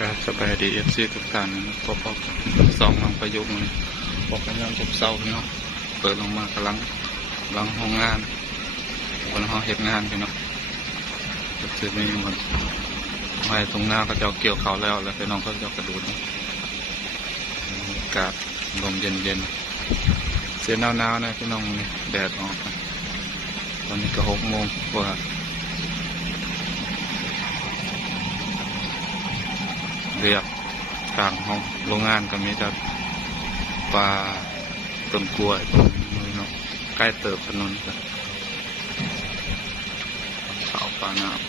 การสบายดีFCทุกท่านนะพบสองลังประยุกต์นี่พบกันยังพบเสาเนาะเปิดลงมากำลังห้องงานบนห้องเฮ็ดงานพี่เนาะจะซื้อไม่มีหมดไม่ตรงหน้าก็จะเกี่ยวเขาแล้วพี่น้องก็จะกระดูดอากาศลมเย็นเสียหนาวๆนะพี่น้องนี่แดดออกตอนนี้ก็6 โมงกว่าเรียบกลางห้องโรงงานก็มีแต่ปลาต้นกล้วยตรงนี้เนาะใกล้เติบถนนกันเขาปลาน้ำ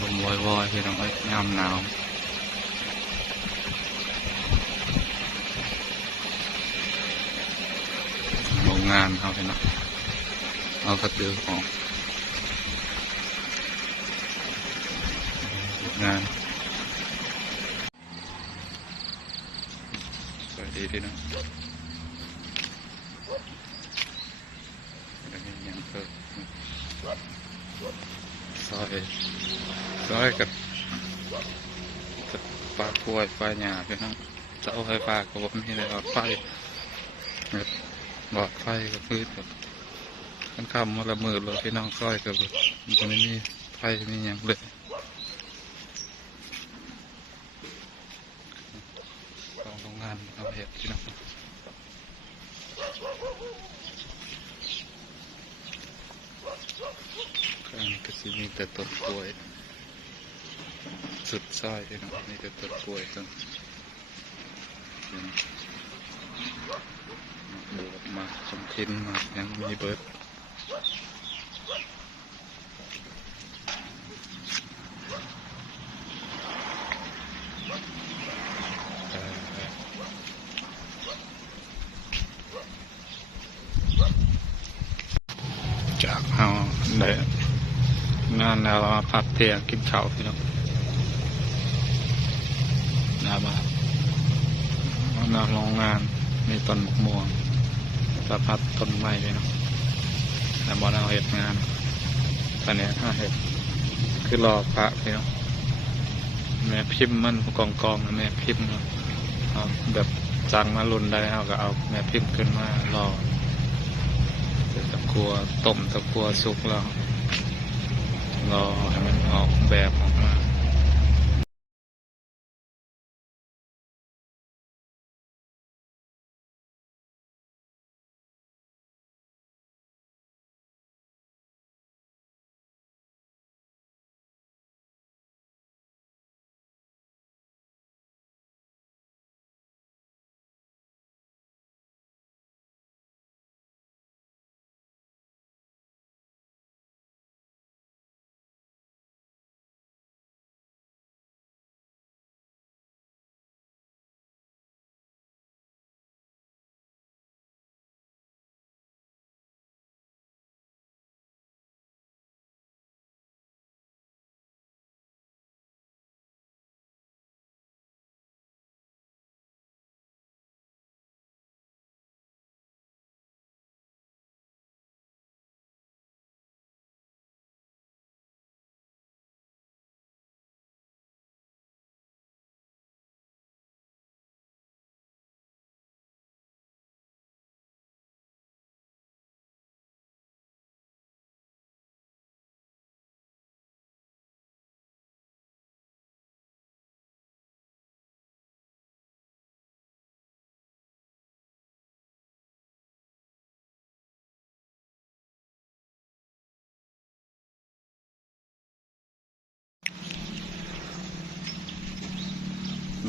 ลมวอยๆพี่น้องยามหนาวโรงงานเขาพี่น้องเอากระตือออกงานสวัสดีพี่น้องยังเพิ่มซอยกับปลากล้วยปลาหยาพี่น้องเสาไฟฟ้าก็ว่ามีอะไรหลอดไฟหลอดไฟก็คือแบบขั้นคำมาละมือเลยพี่น้องซอยกับมันไม่มีไฟมีอย่างเลยโรงงานเอาเห็ดพี่น้องข้างก็จะมีแต่ต้นกล้วยสุดซอยพี่น้องมีแต่ต้นกล้วยต้นดูมาชมคินมายังมีเบิร์ดจากเฮาได้งานแล้วมาพักเที่ยงกินข้าวพี่น้องนาบ้านนาโรงงานมีต้นมะม่วงสะพัดต้นไม้พี่น้องแต่บอลเอาเห็ดงานตอนนี้เห็ดคือรอพระพี่น้องแม่พิมพ์มันกองนะแม่พิมพ์เอาแบบจังมาลุนได้เอาก็เอาแม่พิมพ์ขึ้นมารอตะกัวต้มตะกัวสุกแล้วรอให้มันออกแบบออกมา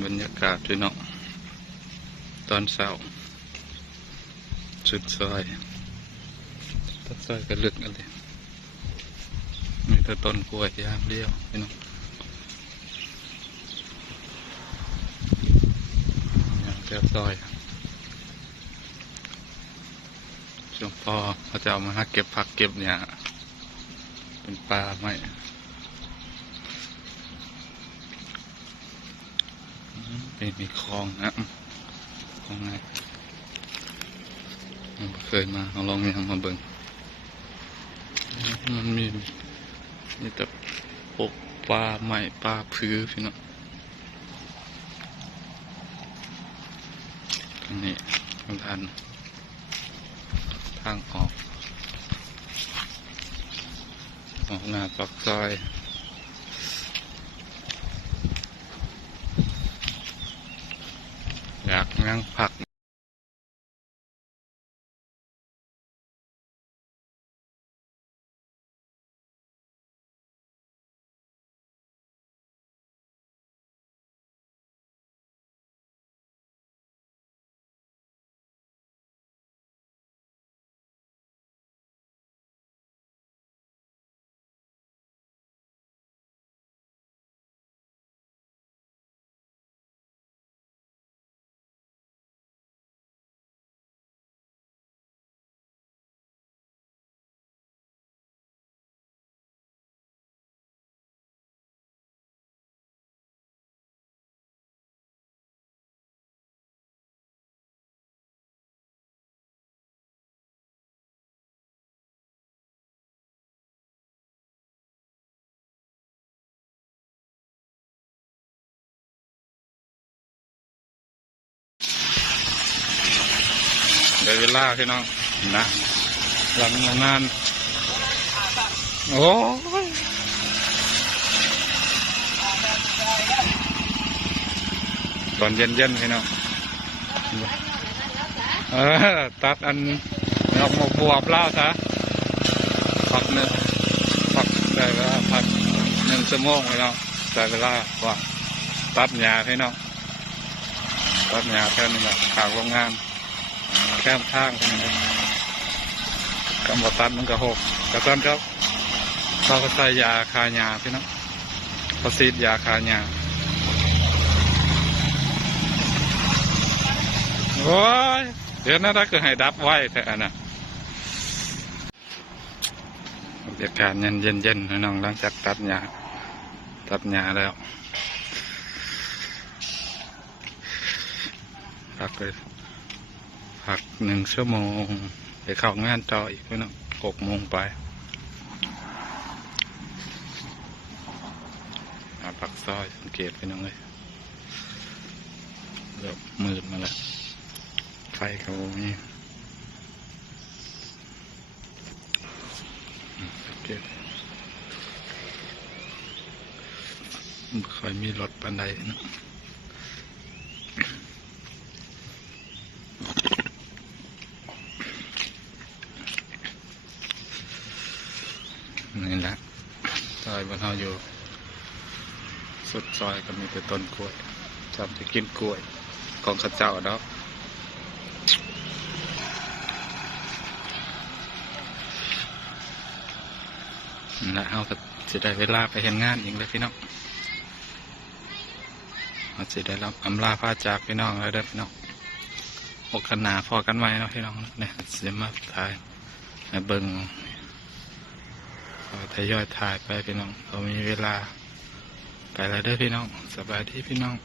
บรรยากาศพี่น้องตอนเช้าสุดซอยต้นซอยก็ลึกกันเลยมีแต่ต้นกล้วยยามเดียวพี่น้องอย่างเดียวซอยช่วงพอเขาจะเอามาเก็บผักเก็บเนี่ยเป็นปลาไหมมีคลองนะคลองไงเคยมาเอาลองยังมาเบิ่งมันมี นี่แต่ปลูกปลาใหม่ปลาพื้นพี่น้องตรงนี้ทางออกหน้าปากซอยอยากนั่งพักได้เวลาพี่น้องนะหลังงานโอ้ยตอนเย็นๆพี่น้องตัดอันออกมาบวบเล่าซะพักได้เวลาพัก1 ชั่วโมงพี่น้องได้เวลาว่าตัดหญ้าพี่น้องตัดหญ้าแค่นี้แหละขางโรงงานแก้มทางคนนี้กำบัดตันมันก็หกกระต้นครับเขาก็ใส่ยาคาหญ้าพี่น้องเขาฉีดยาคาหญ้าโอ้ยเดี๋ยวนั้นถ้าเกิดให้ดับไว้แต่อันน่ะบรรยากาศเย็นพี่น้องหลังจากตัดหญ้าแล้วพักเลยพัก1 ชั่วโมงไปเข้างานต่ออีกพี่น้อง6 โมงไปปักซอยสังเกตพี่น้องเลยเริ่มมืดมาแล้วไฟเขานี่สังเกตไม่ค่อยมีรถปันใดนะนี่แหละซอยบ้านเราอยู่สุดซอยก็มีแต่ต้นกล้วยจำจะกินกล้วยของข้าเจ้าเนาะแล้วเอาก็จะได้เวลาไปเห็นงานอีกเลยพี่น้องเราจะได้รับอำลาพาจากพี่น้องแล้วเด้อพี่น้องโอกาสหน้าพอกันไว้เนาะพี่น้องเนี่ยเสียมาถ่ายเบิ่งทยอยถ่ายไปพี่น้องเรามีเวลาไปแล้วเด้อพี่น้องสบายดีพี่น้อง